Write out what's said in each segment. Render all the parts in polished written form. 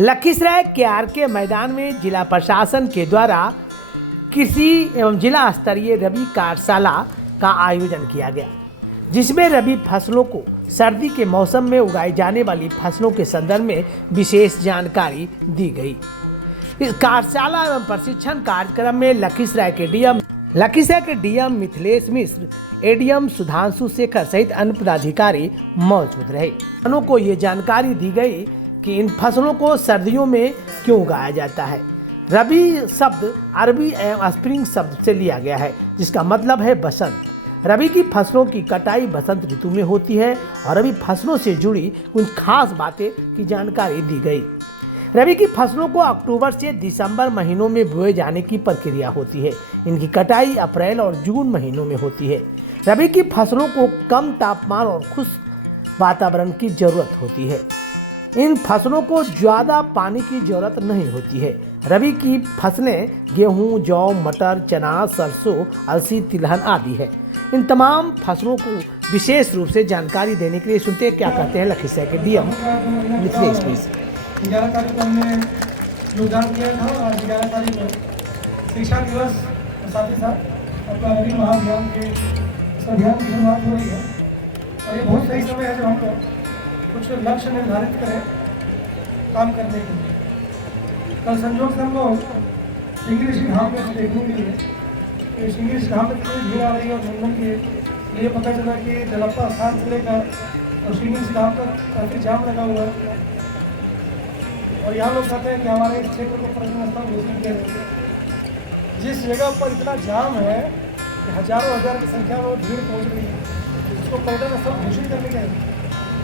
लखीसराय के मैदान में जिला प्रशासन के द्वारा कृषि एवं जिला स्तरीय रबी कार्यशाला का आयोजन किया गया, जिसमें रबी फसलों को सर्दी के मौसम में उगाई जाने वाली फसलों के संदर्भ में विशेष जानकारी दी गई। इस कार्यशाला एवं प्रशिक्षण कार्यक्रम में लखीसराय के डीएम मिथिलेश मिश्र, एडीएम सुधांशु शेखर सहित अन्य पदाधिकारी मौजूद रहे। किसानों को ये जानकारी दी गई कि इन फसलों को सर्दियों में क्यों उगाया जाता है। रबी शब्द अरबी एवं स्प्रिंग शब्द से लिया गया है, जिसका मतलब है बसंत। रबी की फसलों की कटाई बसंत ऋतु में होती है और रबी फसलों से जुड़ी कुछ खास बातें की जानकारी दी गई। रबी की फसलों को अक्टूबर से दिसंबर महीनों में बोए जाने की प्रक्रिया होती है। इनकी कटाई अप्रैल और जून महीनों में होती है। रबी की फसलों को कम तापमान और खुश्क वातावरण की जरूरत होती है। इन फसलों को ज़्यादा पानी की जरूरत नहीं होती है। रबी की फसलें गेहूं, जौ, मटर, चना, सरसों, अलसी, तिलहन आदि है। इन तमाम फसलों को विशेष रूप से जानकारी देने के लिए सुनते हैं क्या कहते हैं लखीसराय के डीएम मिथिलेश मिश्र। 11 तारीख को हमने योगदान किया था और 11 तारीख को शिक्षा दिवस और साथ ही साथ अपना रबी महाअभियान के अभियान की शुरुआत हो रही है। और ये बहुत सही समय है जब हम लोग कुछ लक्ष्य निर्धारित करें काम करने के लिए। कल संजोग से हम लोग सिंगी ऋषि धाम में देखने के लिए सिंगी ऋषि धाम में कितनी भीड़ आ रही है और घूमने के लिए पता चला कि जलप्पा स्थान से लेकर और सिंगी ऋषि धाम तक काफ़ी जाम लगा हुआ है। और यहाँ लोग कहते हैं कि हमारे इस क्षेत्र को पर्यटन स्थल घोषित किया जाए। जिस जगह पर इतना जाम है कि हजारों हजार की संख्या में भीड़ पहुँच रही है, उसको पर्यटन स्थल घोषित करने के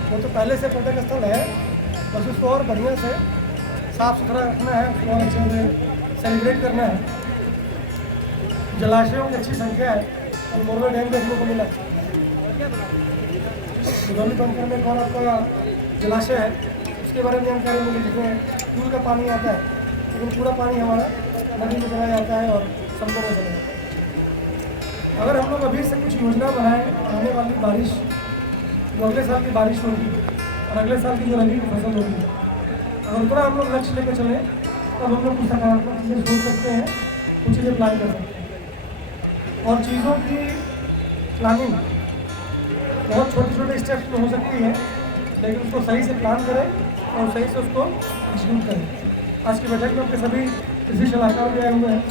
वो तो पहले से पर्यटन स्थल है, बस उसको और बढ़िया से साफ सुथरा रखना है, उसको और अच्छे से सेलिब्रेट करना है। जलाशयों की अच्छी संख्या है और मोरवे डैम देखने को मिला। दुधौली बंकर में कौन आपका जलाशय है उसके बारे में जानकारी मिली, जिसमें दूर का पानी आता है, लेकिन पूरा पानी हमारा नदी में चला जाता है और समुद्र में चला जाता है। अगर हम लोग अभी से कुछ योजना बनाएं, आने वाली बारिश अगले साल की बारिश होगी और अगले साल की जो रबी की फसल होगी, अगर उतना हम लोग लक्ष्य लेकर चलें तब हम लोग कुछ सकारात्मक चीज़ें सोच सकते हैं, कुछ चीज़ें प्लान कर सकते हैं। और चीज़ों की प्लानिंग बहुत छोटे छोटे स्टेप्स में हो सकती है, लेकिन उसको सही से प्लान करें और सही से उसको एग्जीक्यूट करें। आज की बैठक में अपने सभी कृषि सलाहकार भी आए हुए हैं।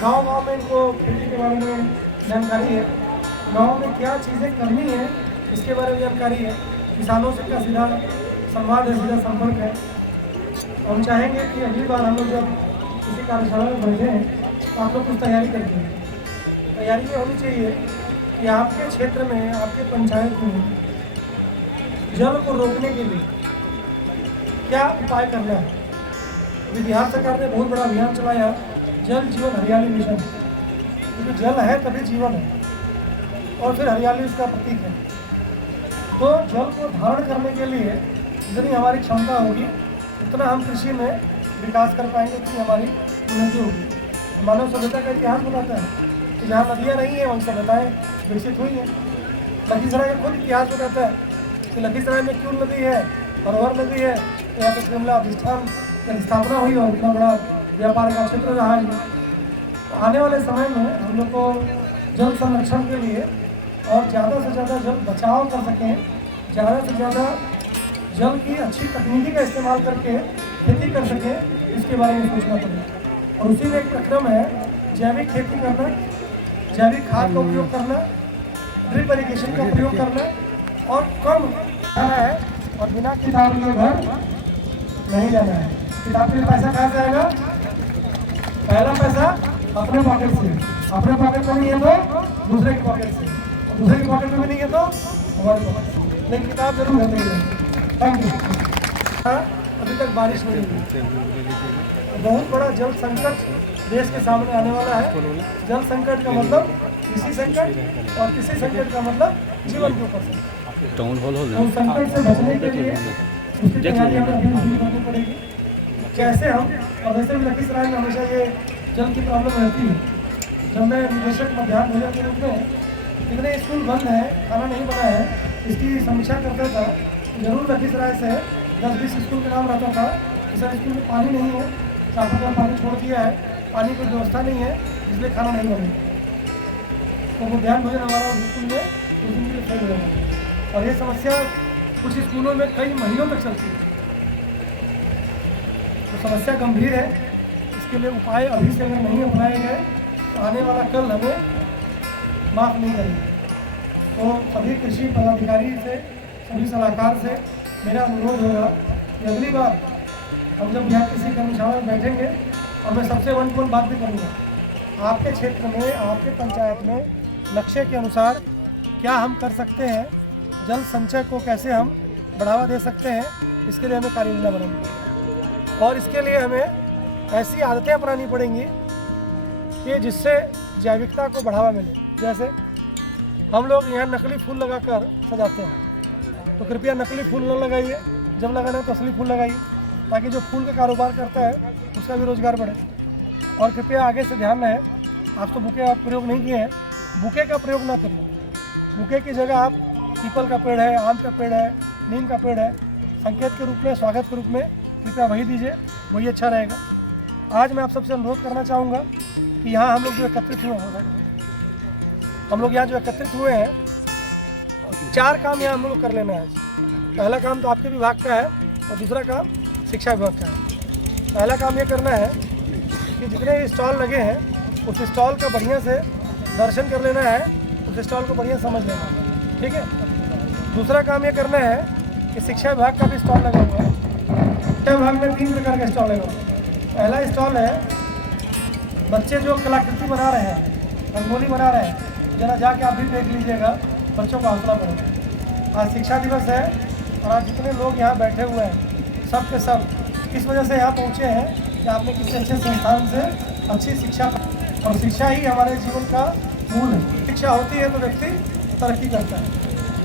गाँव में इनको खेती के बारे में जानकारी है, गाँव में क्या चीज़ें करनी है इसके बारे में जानकारी है। किसानों से का सीधा संवाद है, सीधा संपर्क है। हम चाहेंगे कि अगली बार हम लोग जब किसी कार्यशाला में बैठे हैं तो आप लोग कुछ तैयारी करते हैं। तैयारी ये होनी चाहिए कि आपके क्षेत्र में, आपके पंचायत में जल को रोकने के लिए क्या उपाय करना है। अभी बिहार सरकार ने बहुत बड़ा अभियान चलाया, जल जीवन हरियाली मिशन, क्योंकि जल है तभी जीवन है और फिर हरियाली उसका प्रतीक है। तो जल को धारण करने के लिए जितनी हमारी क्षमता होगी उतना हम कृषि में विकास कर पाएंगे, उतनी हमारी उन्नति होगी। मानव सभ्यता का इतिहास बताता है कि जहाँ नदियाँ नहीं हैं वहीं सभ्यताएँ विकसित हुई हैं। लखीसराय का खुद इतिहास बताता है कि लखीसराय में क्यों नदी है, धरोहर नदी है, तो यहाँ पर कमला अधिष्ठान की स्थापना हुई और इतना बड़ा व्यापार का क्षेत्र रहा है। तो आने वाले समय में हम लोग को जल संरक्षण के लिए और ज़्यादा से ज़्यादा जल बचाव कर सकें, ज़्यादा से ज़्यादा जल की अच्छी तकनीकी का इस्तेमाल करके खेती कर सकें, इसके बारे में सोचना पड़ेगा। और उसी में एक क्रम है जैविक खेती करना, जैविक खाद का उपयोग करना, ड्रिप इरिगेशन का प्रयोग करना और कम जाना है और बिना किताब के घर नहीं जाना है। किताब के पैसा कहाँ से आएगा? पहला पैसा अपने पॉकेट से, अपने पॉकेट में नहीं है तो दूसरे की पॉकेट से, दूसरे की पॉकेट में भी नहीं है तो हमारे पॉकेट, लेकिन किताब जरूर रहती है। Thank you. अभी तक बारिश नहीं हुई, बहुत बड़ा जल संकट देश के सामने आने वाला है। जल संकट का मतलब कृषि संकट और कृषि संकट का मतलब जीवन के ऊपर संकट। टाउन हॉल उस संकट से बचने के लिए उसकी तैयारी हमें करनी पड़ेगी। कैसे हम, और वैसे भी लखीसराय में हमेशा ये जल की प्रॉब्लम रहती है। जब मैं निदेशक मध्याह्न भोजन के रूप में कितने स्कूल बंद है, खाना नहीं बना है, इसकी समीक्षा करता था, जरूर लखीसराय से 10-20 स्कूल का नाम रहता था कि सर स्कूल में पानी नहीं है, चापों का पानी छोड़ दिया है, पानी की व्यवस्था नहीं है, इसलिए खाना नहीं बनेगा। तो मध्याह्न भोजन हमारा स्कूल में उस दिन के लिए फेल हो जाएगा। और ये समस्या कुछ स्कूलों में कई महीनों तक चलती है। तो समस्या गंभीर है। इसके लिए उपाय अभी से अगर नहीं अपनाए गए तो आने वाला कल हमें माफ़ नहीं करेंगे। तो सभी कृषि पदाधिकारी से, सभी सलाहकार से मेरा अनुरोध होगा कि अगली बार हम जब यहाँ किसी कर्मशाला में बैठेंगे, और मैं सबसे वन टू वन बात भी करूँगा, आपके क्षेत्र में, आपके पंचायत में लक्ष्य के अनुसार क्या हम कर सकते हैं, जल संचय को कैसे हम बढ़ावा दे सकते हैं, इसके लिए हमें कार्य योजना बनानी पड़ेगी। और इसके लिए हमें ऐसी आदतें अपनानी पड़ेंगी कि जिससे जैविकता को बढ़ावा मिले। जैसे हम लोग यहाँ नकली फूल लगाकर सजाते हैं, तो कृपया नकली फूल न लगाइए, जब लगाना है तो असली फूल लगाइए, ताकि जो फूल का कारोबार करता है उसका भी रोजगार बढ़े। और कृपया आगे से ध्यान रहे, आप तो बुके आप प्रयोग नहीं किए हैं, बुके का प्रयोग ना करिए। बुके की जगह आप पीपल का पेड़ है, आम का पेड़ है, नीम का पेड़ है, संकेत के रूप में, स्वागत के रूप में कृपया वही दीजिए, वही अच्छा रहेगा। आज मैं आप सबसे अनुरोध करना चाहूँगा कि यहाँ हम लोग जो एकत्रित हुए हैं, हम लोग यहाँ जो एकत्रित हुए हैं, 4 काम यहाँ हम लोग कर लेना है। पहला काम तो आपके विभाग का है और दूसरा काम शिक्षा विभाग का है। पहला काम ये करना है कि जितने स्टॉल लगे हैं उस स्टॉल का बढ़िया से दर्शन कर लेना है, उस स्टॉल को बढ़िया समझ लेना है, ठीक है। दूसरा काम ये करना है कि शिक्षा विभाग का भी स्टॉल लगा हुआ है। शिक्षा विभाग में 3 प्रकार का स्टॉल लगा हुआ है। पहला स्टॉल है बच्चे जो कलाकृति बना रहे हैं, रंगोली बना रहे हैं, जरा जाके आप भी देख लीजिएगा, बच्चों को हौसला बढ़ेगा। आज शिक्षा दिवस है और आज जितने लोग यहाँ बैठे हुए हैं सब के सब इस वजह से यहाँ पहुँचे हैं कि आपने किसी अच्छे संस्थान से अच्छी शिक्षा, और शिक्षा ही हमारे जीवन का मूल है। शिक्षा होती है तो व्यक्ति तरक्की करता है।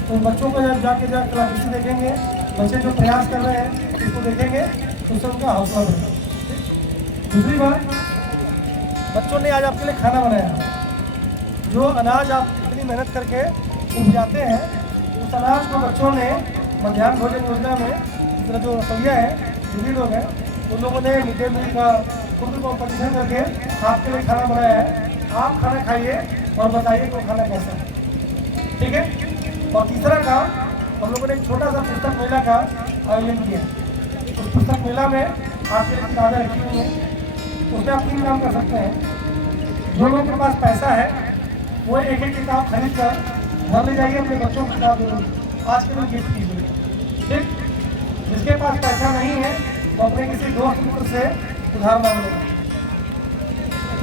तो बच्चों को जब जाके कलाकृति देखेंगे, बच्चे जो प्रयास कर रहे हैं इसको देखेंगे तो उससे उनका हौसला बढ़ेगा। दूसरी बात, बच्चों ने आज आपके लिए खाना बनाया है। जो अनाज आप इतनी मेहनत करके उपजाते हैं, उस अनाज को बच्चों ने मध्याह्न भोजन योजना में जो रसोइया है, दीदी लोग हैं, उन लोगों ने मिड डे मील का फूड कॉम्पिटिशन करके आपके लिए खाना बनाया है। आप खाना खाइए और बताइए कि वो खाना कैसा है, ठीक है। और तीसरा काम, हम लोगों ने एक छोटा सा पुस्तक मेला का आयोजन किया। उस पुस्तक मेला में आपके लिए किताबें रखी हुई हैं। उसमें आप 3 काम कर सकते हैं। जो लोगों के पास पैसा है वो एक किताब खरीद कर घर ले जाइए, अपने बच्चों को किताब आज के दिन गिफ्ट कीजिए, ठीक। जिसके पास पैसा नहीं है वो अपने किसी दोस्त मित्र से उधार मांग लेंगे।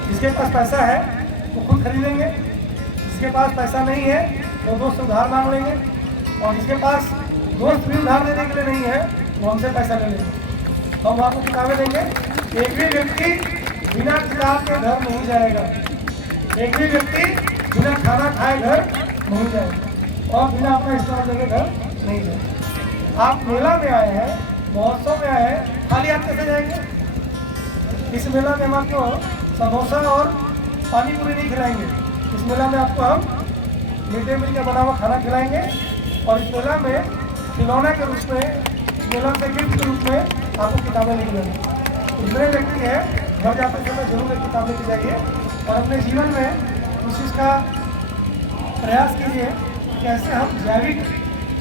जिसके पास पैसा है वो खुद खरीदेंगे, जिसके पास पैसा नहीं है वो दोस्त से उधार मांग लेंगे, और जिसके पास दोस्त भी उधार देने के लिए नहीं है वो हमसे पैसा ले लेंगे। हम आपको किताबें देंगे। एक भी व्यक्ति बिना किताब के घर नहीं जाएगा, एक भी व्यक्ति बिना खाना खाए घर नहीं जाएगा, और बिना अपना स्टॉल लेके घर नहीं जाएगा। आप मेला में आए हैं, महोत्सव में आए हैं, खाली हाथ कैसे जाएंगे? इस मेला में हम आपको समोसा और पानी पूरी नहीं खिलाएंगे। इस मेला में आपको हम मिड डे मील का बना हुआ खाना खिलाएंगे, और इस मेला में खिलौना के रूप में, मेला से गिफ्ट के रूप में आपको किताबें नहीं मिलेंगी। जितने व्यक्ति हैं घर जाते समय जरूर एक किताब लेके जाइए, और अपने जीवन में उस चीज़ का प्रयास कीजिए कैसे हम जैविक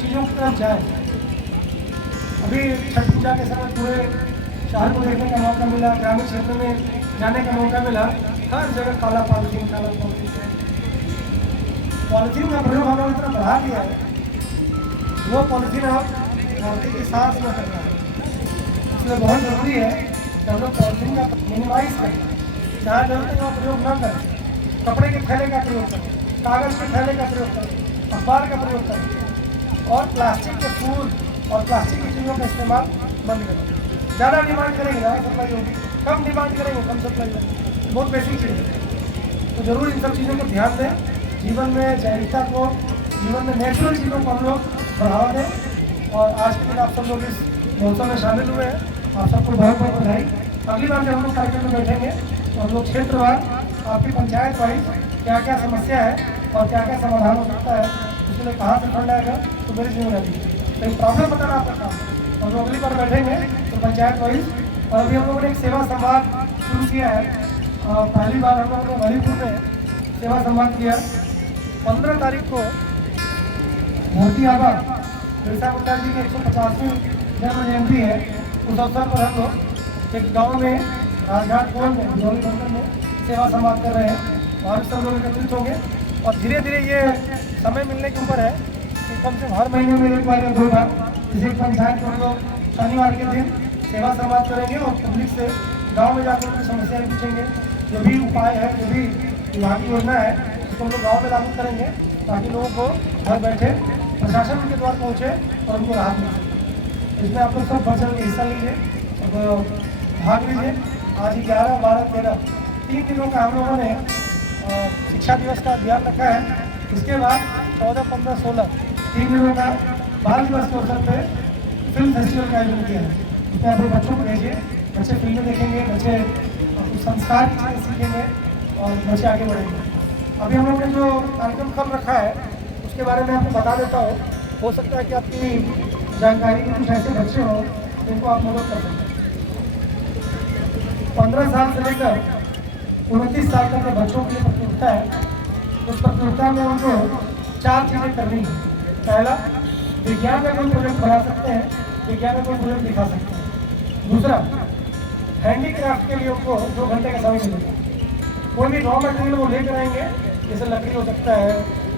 चीज़ों की तरफ जाएँ। अभी छठ पूजा के समय पूरे शहर को देखने का मौका मिला, ग्रामीण क्षेत्र में जाने का मौका मिला, हर जगह काला पॉलिथीन का प्रयोग हम लोग इतना बढ़ा दिया है, वो पॉलिथीन आप धरती की सांस में करना है। इसलिए बहुत ज़रूरी है कि हम लोग पॉलिथीन का मिनिमाइज करें, जहाँ जरूरत है वहाँ प्रयोग ना करें। कपड़े के थैले का प्रयोग करें, कागज़ के थैले का प्रयोग करें, अखबार का प्रयोग करें, और प्लास्टिक के फूल और प्लास्टिक की चीज़ों का इस्तेमाल बंद करें। ज़्यादा डिमांड करेंगे ज़्यादा सप्लाई होगी, कम डिमांड करेंगे कम सप्लाई होगी। बहुत बेसिक चीज़ है, तो जरूर इन सब चीज़ों को ध्यान दें। जीवन में जैविकता को, जीवन में नेचुरल चीज़ों को हम लोग बढ़ावा दें। और आज के दिन आप सब लोग इस महोत्सव में शामिल हुए हैं, आप सबको बहुत बहुत बधाई। अगली बार जब हम लोग कार्यक्रम में बैठेंगे तो हम लोग क्षेत्रवार, आपकी पंचायत वाइज क्या क्या समस्या है और क्या क्या समाधान हो सकता है, उसके लिए कहाँ से फंड आएगा, तो मेरी जिम्मेदारी है। तो प्रॉब्लम बताना आपका काम, और जो अगली बार बैठेंगे तो पंचायत वाइज और अभी हम लोगों ने एक सेवा संवाद शुरू किया है। पहली बार हम लोगों ने मणिपुर में सेवा संवाद किया। 15 तारीख को धरती आबा बिरसा मुंडा जी की 150वीं जन्म जयंती है। उस अवसर पर हम लोग एक गांव में राजघाट कोल में बिजौली मंदिर में सेवा संवाद कर रहे हैं। वहाँ भी सब लोग एकत्रित होंगे और धीरे धीरे ये समय मिलने के ऊपर है कि कम से कम हर महीने में एक बार या 2 बार किसी पंचायत को हम लोग शनिवार के दिन सेवा संवाद करेंगे और पब्लिक से गांव में जाकर उनकी समस्याएं पूछेंगे। जो भी उपाय है, जो भी विभागीय योजना है, उसको हम लोग गाँव में लागू करेंगे ताकि लोगों को घर बैठे प्रशासन के द्वार पहुँचे और उनको राहत मिल सके। इसमें आप लोग सब बढ़ चढ़ के हिस्सा लीजिए, सब भाग लीजिए। आज 11, 12, 13 3 दिनों का हम लोगों ने शिक्षा दिवस का अभियान रखा है। इसके बाद 14, 15, 16 3 दिनों का बाल दिवस के अवसर पर फिल्म फेस्टिवल का आयोजन किया है। इसमें अपने बच्चों को भेजिए, बच्चे फिल्में देखेंगे, बच्चे कुछ संस्कार की चीज़ें सीखेंगे और बच्चे आगे बढ़ेंगे। अभी हम लोगों ने जो कार्यक्रम कब रखा है उसके बारे में आपको बता देता हूँ। हो सकता है कि आपकी जानकारी में कुछ ऐसे बच्चे हों जिनको आप मदद कर सकते हैं। 15 साल से लेकर 29 साल तक के बच्चों के लिए प्रतियोगिता है। उस प्रतियोगिता में उनको 4 चीज़ें करनी है। पहला, विज्ञान का कोई प्रोजेक्ट बना सकते हैं, विज्ञान का कोई प्रोजेक्ट दिखा सकते हैं। दूसरा, हैंडीक्राफ्ट के लिए उनको 2 घंटे का समय मिलेगा। कोई भी रॉ मटेरियल वो लेकर आएंगे, जैसे लकड़ी हो सकता है,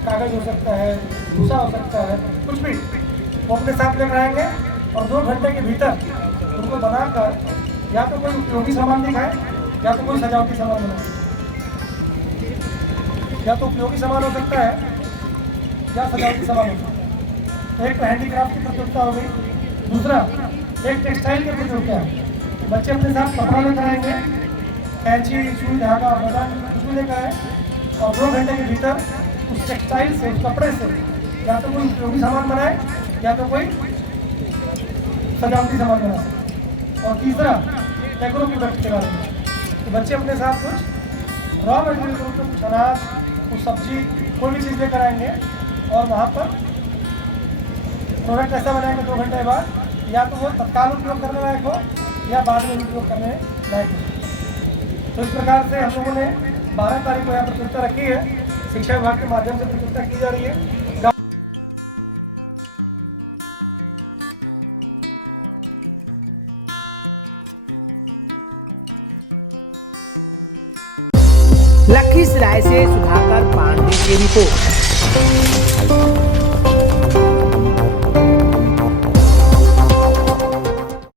कागज़ हो सकता है, भूसा हो सकता है, कुछ भी वो अपने साथ लेकर आएंगे और 2 घंटे के भीतर उनको बनाकर या तो कोई उपयोगी सामान दिखाए या तो कोई सजावटी सामान बनाए। या तो उपयोगी सामान हो सकता है या सजावटी सामान हो सकता है। तो एक तो हैंडीक्राफ्ट की प्रतियोगिता हो गई। दूसरा, एक टेक्सटाइल की प्रतियोगिता है। बच्चे अपने साथ कपड़ा लेकर आएंगे, कैंची, सुई, धागा, बटन कुछ भी लेकर आए और 2 घंटे के भीतर उस टेक्सटाइल से, उस कपड़े से या तो कोई उपयोगी सामान बनाए या तो कोई सजावटी सामान बनाए। और तीसरा, एग्रो प्रोडक्ट के बारे में तो बच्चे अपने साथ कुछ रॉ मटेरियल के रूप में कुछ अनाज, कुछ सब्जी, कोई भी चीज़ लेकर आएंगे और वहाँ पर प्रोडक्ट ऐसा बनाएंगे 2 घंटे बाद, या तो वो तत्काल उपयोग करने लायक हो या बाद में उपयोग करने लायक हो। तो इस प्रकार से हम लोगों ने 12 तारीख को यहाँ प्रतियोगिता रखी है। शिक्षा विभाग के माध्यम से प्रतियोगिता की जा रही है।